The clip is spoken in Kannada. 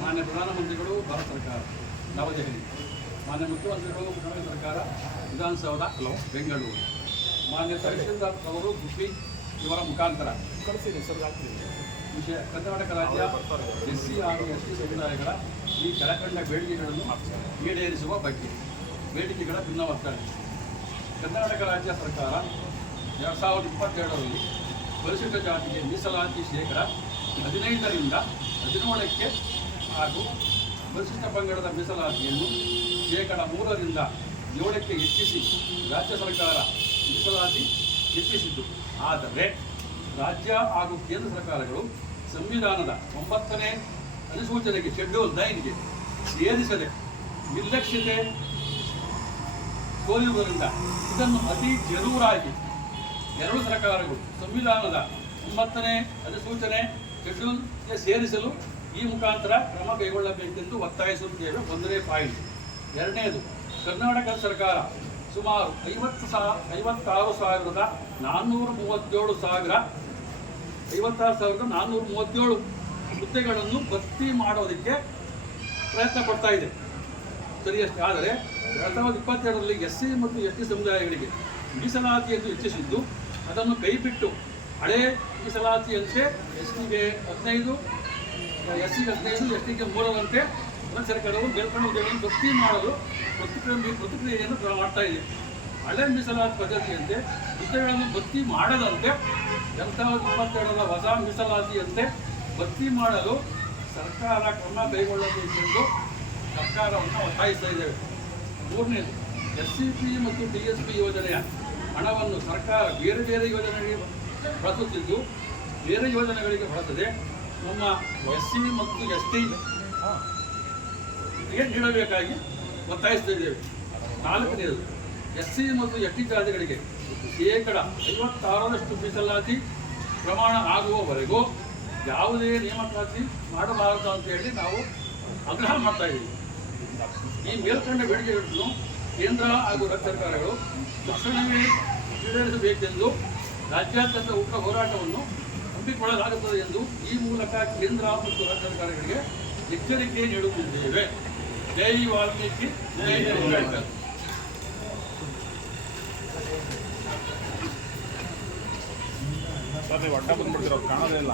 ಮಾನ್ಯ ಪ್ರಧಾನಮಂತ್ರಿಗಳು ಭಾರತ ಸರ್ಕಾರ ನವದೆಹಲಿ, ಮಾನ್ಯ ಮುಖ್ಯಮಂತ್ರಿಗಳು ಕರ್ನಾಟಕ ಸರ್ಕಾರ ವಿಧಾನಸೌಧ ಬೆಂಗಳೂರು, ಮಾನ್ಯ ತಹಶೀಲ್ದಾರ್ ಅವರು ಗುಬ್ಬಿ ಇವರ ಮುಖಾಂತರ ವಿಷಯ ಕರ್ನಾಟಕ ರಾಜ್ಯ SC ಹಾಗೂ ST ಸಮುದಾಯಗಳ ಈ ಕೆಳಕಂಡ ಬೇಡಿಕೆಗಳನ್ನು ಈಡೇರಿಸುವ ಬಗ್ಗೆ ಬೇಡಿಕೆಗಳ ಭಿನ್ನವರ್ತನೆ. ಕರ್ನಾಟಕ ರಾಜ್ಯ ಸರ್ಕಾರ 2022ರಲ್ಲಿ ಪರಿಶಿಷ್ಟ ಜಾತಿಗೆ ಮೀಸಲಾತಿ ಶೇಕಡ 15ರಿಂದ 17ಕ್ಕೆ ಹಾಗೂ ಪರಿಶಿಷ್ಟ ಪಂಗಡದ ಮೀಸಲಾತಿಯನ್ನು ಶೇಕಡ 3ರಿಂದ 7ಕ್ಕೆ ಹೆಚ್ಚಿಸಿ ರಾಜ್ಯ ಸರ್ಕಾರ ಮೀಸಲಾತಿ ಹೆಚ್ಚಿಸಿದ್ದು. ಆದರೆ ರಾಜ್ಯ ಹಾಗೂ ಕೇಂದ್ರ ಸರ್ಕಾರಗಳು ಸಂವಿಧಾನದ 9ನೇ ಅಧಿಸೂಚನೆಗೆ ಶೆಡ್ಯೂಲ್ 9ಗೆ ಸೇರಿಸದೆ ನಿರ್ಲಕ್ಷ್ಯತೆ ತೋರಿರುವುದರಿಂದ ಇದನ್ನು ಅತಿ ಜರೂರಾಗಿ ಎರಡು ಸರ್ಕಾರಗಳು ಸಂವಿಧಾನದ 9ನೇ ಅಧಿಸೂಚನೆ ಶೆಡ್ಯೂಲ್ಗೆ ಸೇರಿಸಲು ಈ ಮುಖಾಂತರ ಕ್ರಮ ಕೈಗೊಳ್ಳಬೇಕೆಂದು ಒತ್ತಾಯಿಸುತ್ತೇವೆ. 1ನೇ ಪಾಯಿಂಟ್. 2ನೇದು, ಕರ್ನಾಟಕ ಸರ್ಕಾರ ಸುಮಾರು 56,437 ಹುದ್ದೆಗಳನ್ನು ಭರ್ತಿ ಮಾಡೋದಕ್ಕೆ ಪ್ರಯತ್ನ ಪಡ್ತಾ ಇದೆ. ಸರಿಯಷ್ಟೇ. ಆದರೆ 2022ರಲ್ಲಿ SC ಮತ್ತು ST ಸಮುದಾಯಗಳಿಗೆ ಮೀಸಲಾತಿಯನ್ನು ಹೆಚ್ಚಿಸಿದ್ದು ಅದನ್ನು ಕೈಬಿಟ್ಟು ಹಳೆ ಮೀಸಲಾತಿಯಂತೆ STಗೆ 15, SCಗೆ 15, STಗೆ 3ರಂತೆ ಸರ್ಕಾರವು ಮೇಲ್ಕಂಡ ಹುದ್ದೆಗಳನ್ನು ಭರ್ತಿ ಮಾಡಲು ಪ್ರತಿಕ್ರಿಯೆಯನ್ನು ಮಾಡ್ತಾ ಇದೆ. ಹಳೆ ಮೀಸಲಾತಿ ಪದ್ಧತಿಯಂತೆ ಹುದ್ದೆಗಳನ್ನು ಭರ್ತಿ ಮಾಡದಂತೆ 2022ರ ಹೊಸ ಮೀಸಲಾತಿಯಂತೆ ಭರ್ತಿ ಮಾಡಲು ಸರ್ಕಾರ ಕ್ರಮ ಕೈಗೊಳ್ಳಬೇಕೆಂದು ಸರ್ಕಾರವನ್ನು ಒತ್ತಾಯಿಸ್ತಾ ಇದ್ದೇವೆ. 3ನೇದು, SCP ಮತ್ತು DSP ಯೋಜನೆಯ ಹಣವನ್ನು ಸರ್ಕಾರ ಬೇರೆ ಬೇರೆ ಯೋಜನೆಗಳಿಗೆ ಬಳಸುತ್ತಿದ್ದು ಬೇರೆ ಯೋಜನೆಗಳಿಗೆ ಬಳಸದೆ ನಮ್ಮ SC ಮತ್ತು STಗೆ ನೀಡಬೇಕಾಗಿ ಒತ್ತಾಯಿಸ್ತಾ ಇದ್ದೇವೆ. 4ನೇದು, SC ಮತ್ತು ST ಜಾತಿಗಳಿಗೆ ಶೇಕಡ 56ರಷ್ಟು ಮೀಸಲಾತಿ ಪ್ರಮಾಣ ಆಗುವವರೆಗೂ ಯಾವುದೇ ನೇಮಕಾತಿ ಮಾಡಬಾರದು ಅಂತ ಹೇಳಿ ನಾವು ಆಗ್ರಹ ಮಾಡ್ತಾ ಇದ್ದೀವಿ. ಈ ಮೇಲ್ಕಂಡ ಬೇಡಿಕೆಗಳನ್ನು ಕೇಂದ್ರ ಹಾಗೂ ರಾಜ್ಯ ಸರ್ಕಾರಗಳು ತಕ್ಷಣವೇ ಈಡೇರಿಸಬೇಕೆಂದು ರಾಜ್ಯಾದ್ಯಂತ ಉಗ್ರ ಹೋರಾಟವನ್ನು ಹಮ್ಮಿಕೊಳ್ಳಲಾಗುತ್ತದೆ ಎಂದು ಈ ಮೂಲಕ ಕೇಂದ್ರ ಮತ್ತು ರಾಜ್ಯ ಸರ್ಕಾರಗಳಿಗೆ ಎಚ್ಚರಿಕೆ ನೀಡುತ್ತಿದ್ದೇವೆ. ಜೈ ವಾಲ್ಮೀಕಿ, ಜೈ ಅಂಬೇಡ್ಕರ್. ಸರ್, ನೀವು ಅಡ್ಡ ಬಂದ್ಬಿಡ್ತೀರ, ಕಾಣೋದೇ ಇಲ್ಲ.